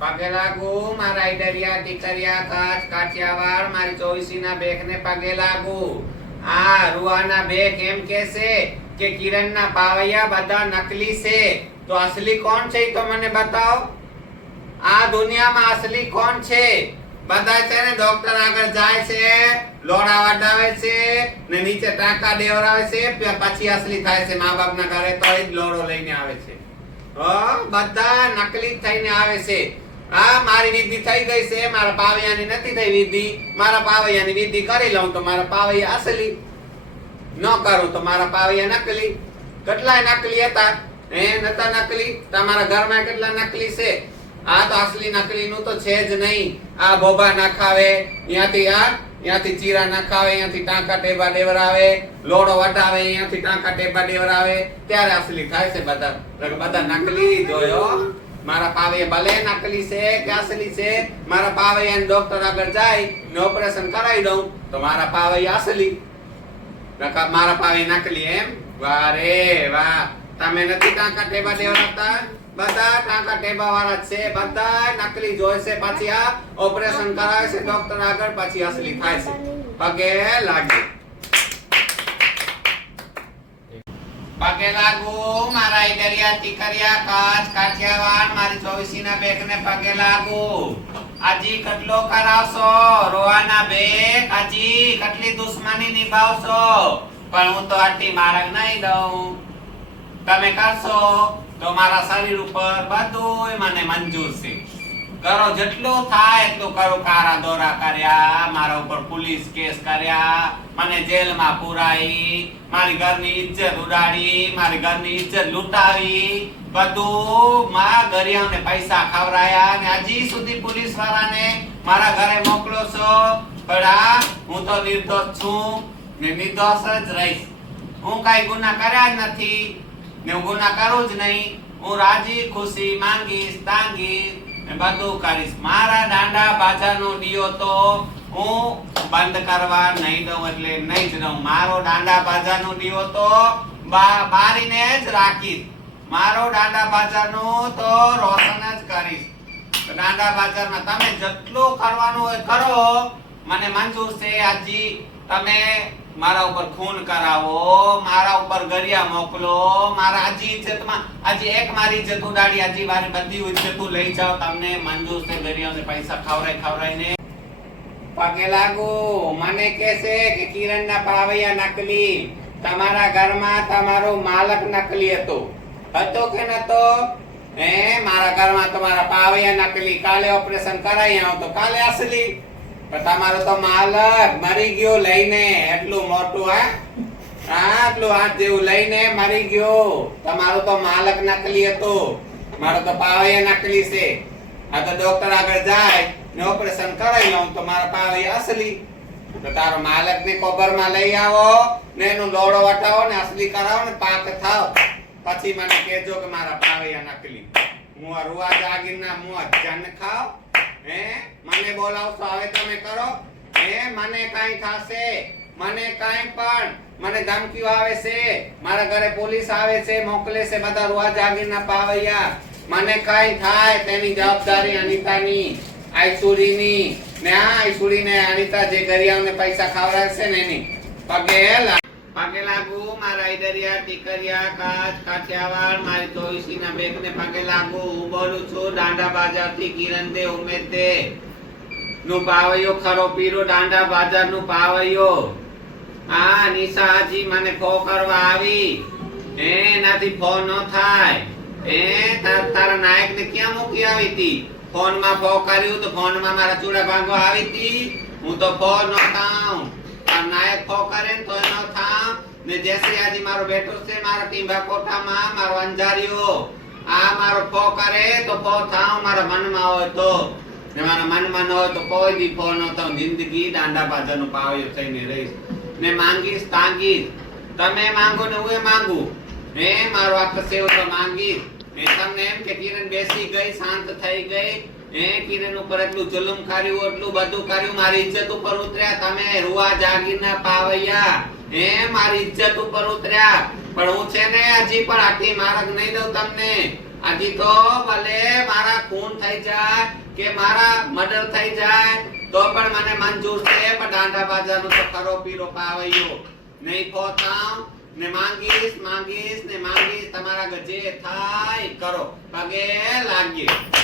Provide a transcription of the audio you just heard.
પગે લાગુ મારા ઈડરિયા ટીકરિયા કાચ કાઠિયાવાડ મારી ચોવીસીના બેકને પગે લાગુ. આ રૂવાના બેક એમ કહેશે કે કિરણના પાવૈયા બધા નકલી છે, તો અસલી કોણ છે તો મને બતાવો. આ દુનિયામાં અસલી કોણ છે? બધા છે ને ડોક્ટર આગળ જાય છે, લોડા વડાવે છે ને નીચે ટાંકા દેવરાવે છે, પછી અસલી થાય છે. મા બાપના ઘરે તો જ લોડો લઈને આવે છે. બધા નકલી થઈને આવે છે. હા, મારી વિધિ થઈ ગઈ છે, મારા પાવૈયાની નથી થઈ વિધિ. મારા પાવૈયાની વિધિ કરી લઉં તો મારા પાવૈયા અસલી, ન કરું તો મારા પાવૈયા નકલી. કેટલાય નકલી હતા, નતા નકલી? તમારા ઘરમાં કેટલા નકલી છે? આ તો અસલી નકલી નું તો છે જ નહીં. આ બોબા નખાવે, ત્યાંથી ચીરા નખાવે, ત્યાંથી ટાંકા ટેબા દેવરાવે, લોડો વટાવે, ત્યાંથી ટાંકા ટેબા દેવરાવે, ત્યારે અસલી થાય છે. બધા નકલી જોયો. મારા પાવૈયા ભલે નકલી છે કે અસલી છે, મારા પાવૈયાને ડોક્ટર આગળ જાય ને ઓપરેશન કરાવી દઉં તો મારા પાવૈયા અસલી, મારા પાવૈયા નકલી. એમ? વાહ રે વાહ! તમે નથી ટાંકા ટેબા દેવરાવતા? બધા ટાંકા ટેબા વાળા છે, બધા નકલી જોઈ છે. પછી આ ઓપરેશન કરાવે છે ડોક્ટર આગળ, પછી અસલી થાય છે. પગે લાગે, પગે લાગુ મારા ઈડરિયા ટીકરિયા કાચ કાઠિયાવાડ મારી ચોવીસીના બેકને પગે લાગુ. આજી કેટલો કરાવશો રોવાના બેક? આજી કેટલી દુશ્મની નિભાવશો? પણ હું તો આટલી માર્ગ નહીં દઉં. તમે કરશો તો મારા શરીર ઉપર બધું મને મંજૂર છે. કરો જેટલું થાય એટલું કરો. કારા દોરા કર્યા, મારા ઉપર પોલીસ કેસ કર્યા, મને જેલમાં પુરાઈ, મારી ઘરની ઇજ્જત ઉડાડી, મારી ઘરની ઇજ્જત લૂંટાવી, બધું માં ગરિયાઓને પૈસા ખવરાયા ને હજી સુધી પોલીસ વાળાને મારા ઘરે મોકલો છો. પણ હું તો નિર્દોષ છું ને નિર્દોષ જ રહીશ. હું કઈ ગુના કર્યા જ નથી ને હું ગુના કરું જ નહીં. હું રાજી ખુશી માંગીશ તાંગીશ ને બધું કરીશ. મારા દાંડા બાજાનો ડીયો તો હું બંધ કરવા નહીં દઉં, એટલે નહીં જ દઉં. મારો દાંડા બાજાનો ડીયો તો બારીને જ રાખીશ. મારો દાંડા બાજાનો તો રોશન જ કરીશ. દાંડા બાજારમાં તમે જેટલું કરવાનું હોય કરો, મને મંજૂર છે. આજી તમે મારા ઉપર ખૂન કરાવો, મારા ઉપર ગરિયા મોકલો, મારા આજી ઇજ્જતમાં આજી એક મારી ઇજ્જત ઉડાડી, આજી મારી બધી ઇજ્જત લઈ જાઓ, તમને મંજૂર છે. ગરિયાઓને પૈસા ખવરાઈને પગે લાગુ. મને કહેશે કે કિરણના પાવૈયા નકલી. તમારા ઘરમાં તમારો માલક નકલી હતો કે નતો? મારા ઘરમાં તમારા પાવૈયા નકલી. કાલે ઓપરેશન કરાઈ આવો તો કાલે અસલી. તમારો તો માલક મરી ગયો લઈને, એટલું મોટું આટલું હાથ જેવું લઈને મરી ગયો. તમારો તો માલક નકલી હતો, મારો તો પાવૈયા નકલી છે. આ તો ડોક્ટર આગળ જાય ને ઓપરેશન કરાવી લઉં તો મારા પાવૈયા અસલી. તો તારો માલક ને કોબરમાં લઈ આવો ને એનું લોડો વટાવો ને અસલી કરાવો ને પાક થાવ, પછી મને કહેજો કે મારા પાવૈયા નકલી. હું રૂવા જાગીરના મોજ જન ખાવ. મને બોલાવશો, હવે તમે કરો. મને કઈ થશે, મને કઈ પણ મને ધમકીઓ આવે છે, મારા ઘરે પોલીસ આવે છે, મોકલે છે બધા રૂવા જાગીરના પાવૈયા. મને કઈ થાય તેની જવાબદારી અનિતાની, આઈસુરીની ને આઈસુરીને અનિતા જે ગરિયાઓને પૈસા ખવડાવે છે ને એની. પગે લાગુ મારા ઈડરિયા ટીકરિયા કાચ કાઠિયાવાડ મારી ચોવીસીના બેકને પગે લાગુ. હું બોલું છું દાંડા બાજારથી કિરણ દે ઉમેદ દે નું પાવૈયો, ખરો પીરો દાંડા બાજાર નું પાવૈયો. આ નિશાજી મને ફો કરવા આવી, એનાથી ફો ન થાય. તારા નાયક ને ક્યાં મૂકી આવી હતી? ફોન માં ફો કર્યું તો ફોન માં મારા ચૂડા ભાંગવા આવી હતી. હું તો ફો ન થાઉં, નાયક ફો કરે ને તો ન થાઉં ને. જેસે આજે મારો બેટો છે મારા ટીંબા કોઠામાં, મારો અંજારીઓ આ મારો ફો કરે તો ફો થાઉં, મારા મનમાં હોય તો. ને મારા મનમાં ન હોય તો કોઈ દી ફો ન થાઉં. જિંદગી દાંડા બાજારનું પાવૈયો થઈને રહીશ ને માંગીશ તાંગીશ. તમે માંગો ને હું માંગુ. મારો આખો સેવ તો માંગીશ. તમને એમ કે કિરણ બેસી ગઈ, શાંત થઈ ગઈ, કિરણ ઉપર એટલું જુલમ કર્યું, એટલું બધું કર્યું, મારી ઇજ્જત ઉપર ઉતર્યા તમે રૂવા જાગીરના પાવૈયા. મારી ઇજ્જત ઉપર ઉતર્યા. પણ હું છે ને હજી પણ આટલી માર્ગ નહીં દઉં તમને. આજી તો ભલે મારા ખૂન થઈ જાય કે મારા મર્ડર થઈ જાય તો પણ મને મંજૂર છે, પણ દાંડા બાજાનો તો ખરો પીરો પાવૈયો નહીં પોતાવ ને માંગીશ તમારા ગજે થાય કરો પગે લાગીએ.